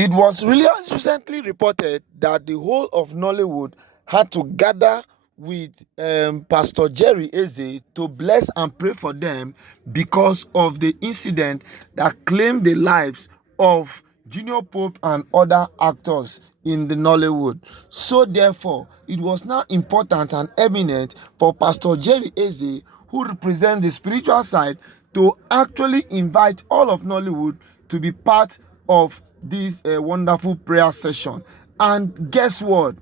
It was really recently reported that the whole of Nollywood had to gather with Pastor Jerry Eze to bless and pray for them because of the incident that claimed the lives of Junior Pope and other actors in the Nollywood. So therefore, it was now important and eminent for Pastor Jerry Eze, who represents the spiritual side, to actually invite all of Nollywood to be part of this wonderful prayer session. And guess what?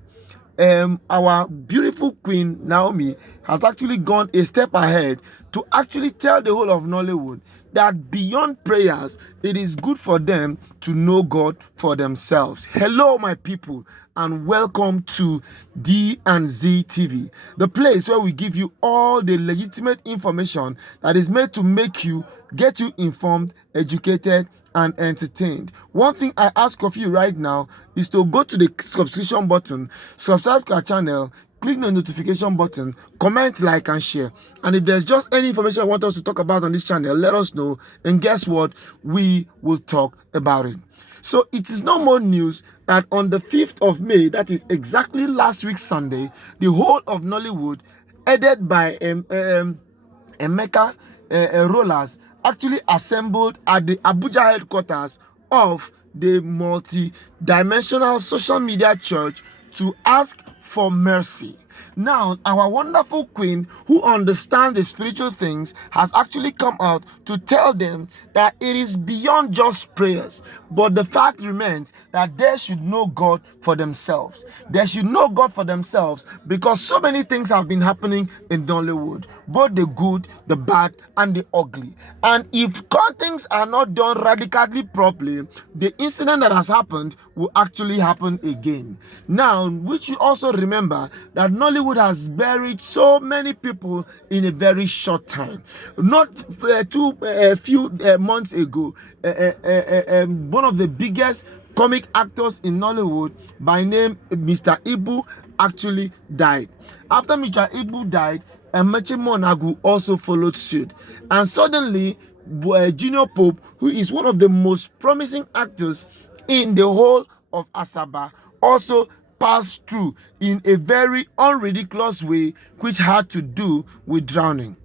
Our beautiful queen Naomi has actually gone a step ahead to actually tell the whole of Nollywood that beyond prayers, it is good for them to know God for themselves. Hello, my people, and welcome to D&Z TV, the place where we give you all the legitimate information that is made to make you, get you informed, educated, and entertained. One thing I ask of you right now is to go to the subscription button, subscribe to our channel, click the notification button, comment, like, and share. And if there's just any information you want us to talk about on this channel, let us know. And guess what? We will talk about it. So it is no more news that on the 5th of May, that is exactly last week Sunday, the whole of Nollywood, headed by Emeka Rollers, actually assembled at the Abuja headquarters of the multi-dimensional social media church to ask for mercy. Now, our wonderful queen, who understands the spiritual things, has actually come out to tell them that it is beyond just prayers, but the fact remains that they should know God for themselves. They should know God for themselves because so many things have been happening in Nollywood, both the good, the bad, and the ugly. And if things are not done radically properly, the incident that has happened will actually happen again. Now, which you also remember that Nollywood has buried so many people in a very short time. Not a few months ago, one of the biggest comic actors in Nollywood by name Mr. Ibu actually died. After Mr. Ibu died, Emeche Monagu also followed suit. And suddenly, Junior Pope, who is one of the most promising actors in the whole of Asaba, also passed through in a very unridiculous way, which had to do with drowning.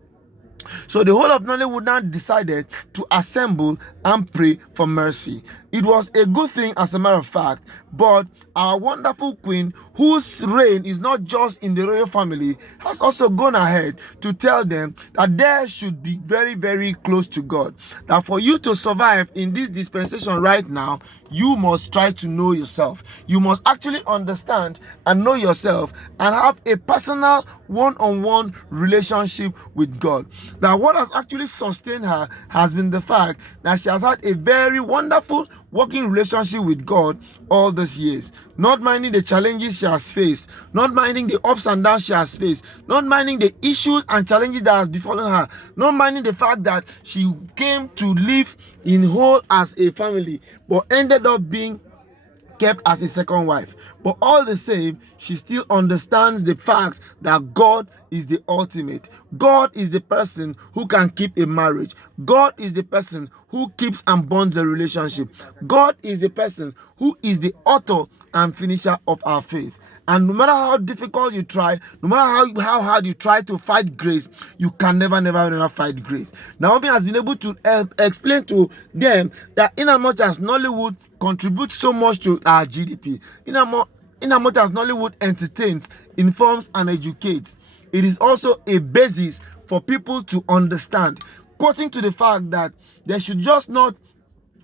So the whole of Nollywood now decided to assemble and pray for mercy. It was a good thing, as a matter of fact, but our wonderful queen, whose reign is not just in the royal family, has also gone ahead to tell them that they should be very, very close to God. That for you to survive in this dispensation right now, you must try to know yourself. You must actually understand and know yourself and have a personal one-on-one relationship with God. Now, what has actually sustained her has been the fact that she has had a very wonderful working relationship with God all these years, not minding the challenges she has faced, not minding the ups and downs she has faced, not minding the issues and challenges that has befallen her, not minding the fact that she came to live in whole as a family, but ended up being kept as a second wife. But all the same, she still understands the fact that God is the ultimate. God is the person who can keep a marriage. God is the person who keeps and bonds a relationship. God is the person who is the author and finisher of our faith. And no matter how difficult you try, no matter how hard you try to fight grace, you can never fight grace. Naomi has been able to explain to them that in as much as Nollywood contributes so much to our GDP, in as much as Nollywood entertains, informs, and educates, it is also a basis for people to understand, quoting to the fact that they should just not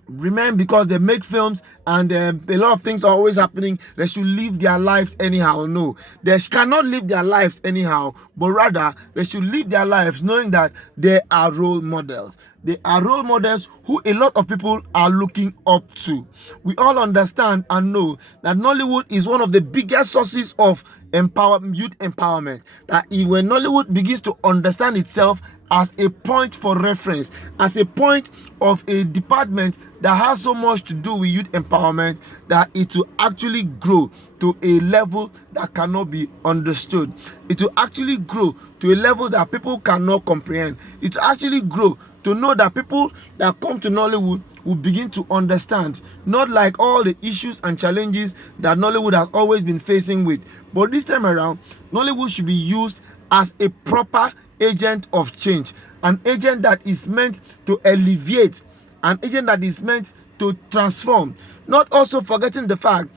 remain because they make films and a lot of things are always happening. They should live their lives anyhow. No, they cannot live their lives anyhow, but rather they should live their lives knowing that they are role models. They are role models who a lot of people are looking up to. We all understand and know that Nollywood is one of the biggest sources of youth empowerment. That when Nollywood begins to understand itself as a point for reference, as a point of a department that has so much to do with youth empowerment, that it will actually grow to a level that cannot be understood. It will actually grow to a level that people cannot comprehend. It will actually grow to know that people that come to Nollywood will begin to understand, not like all the issues and challenges that Nollywood has always been facing with. But this time around, Nollywood should be used as a proper agent of change, an agent that is meant to alleviate, an agent that is meant to transform, not also forgetting the fact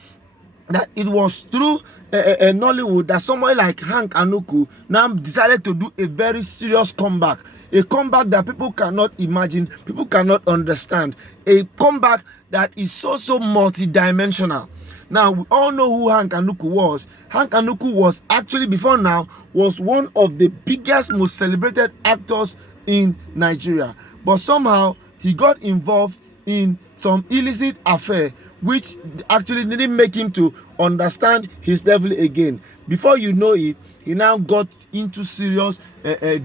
that it was through Nollywood that someone like Hank Anuku now decided to do a very serious comeback. A comeback that people cannot imagine, people cannot understand. A comeback that is so multi-dimensional. Now, we all know who Hank Anuku was. Hank Anuku was actually, before now, was one of the biggest, most celebrated actors in Nigeria. But somehow, he got involved in some illicit affair which actually didn't make him to understand his devil again. Before you know it, he now got into serious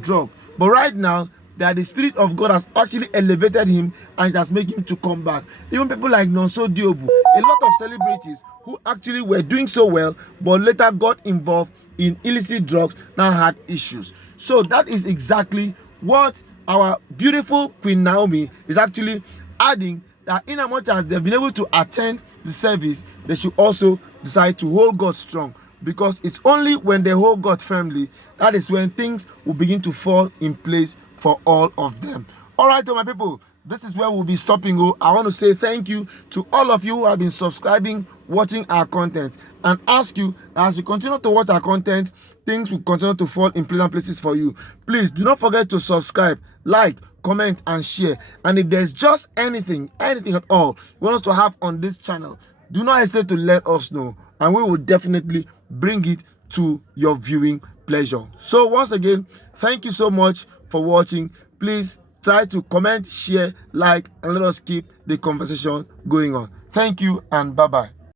drug. But right now, that the Spirit of God has actually elevated him and it has made him to come back. Even people like Nonso Diobu, a lot of celebrities who actually were doing so well but later got involved in illicit drugs now had issues. So that is exactly what our beautiful Queen Naomi is actually adding, that in as much as they've been able to attend the service, they should also decide to hold God strong, because it's only when they hold God firmly that is when things will begin to fall in place for all of them. All right, my people, this is where we'll be stopping. I want to say thank you to all of you who have been subscribing, watching our content, and ask you, as you continue to watch our content, things will continue to fall in pleasant places for you. Please do not forget to subscribe, like, comment, and share. And if there's just anything at all you want us to have on this channel, do not hesitate to let us know, and we will definitely bring it to your viewing pleasure. So once again, thank you so much for watching. Please try to comment, share, like, and let us keep the conversation going on. Thank you, and bye-bye.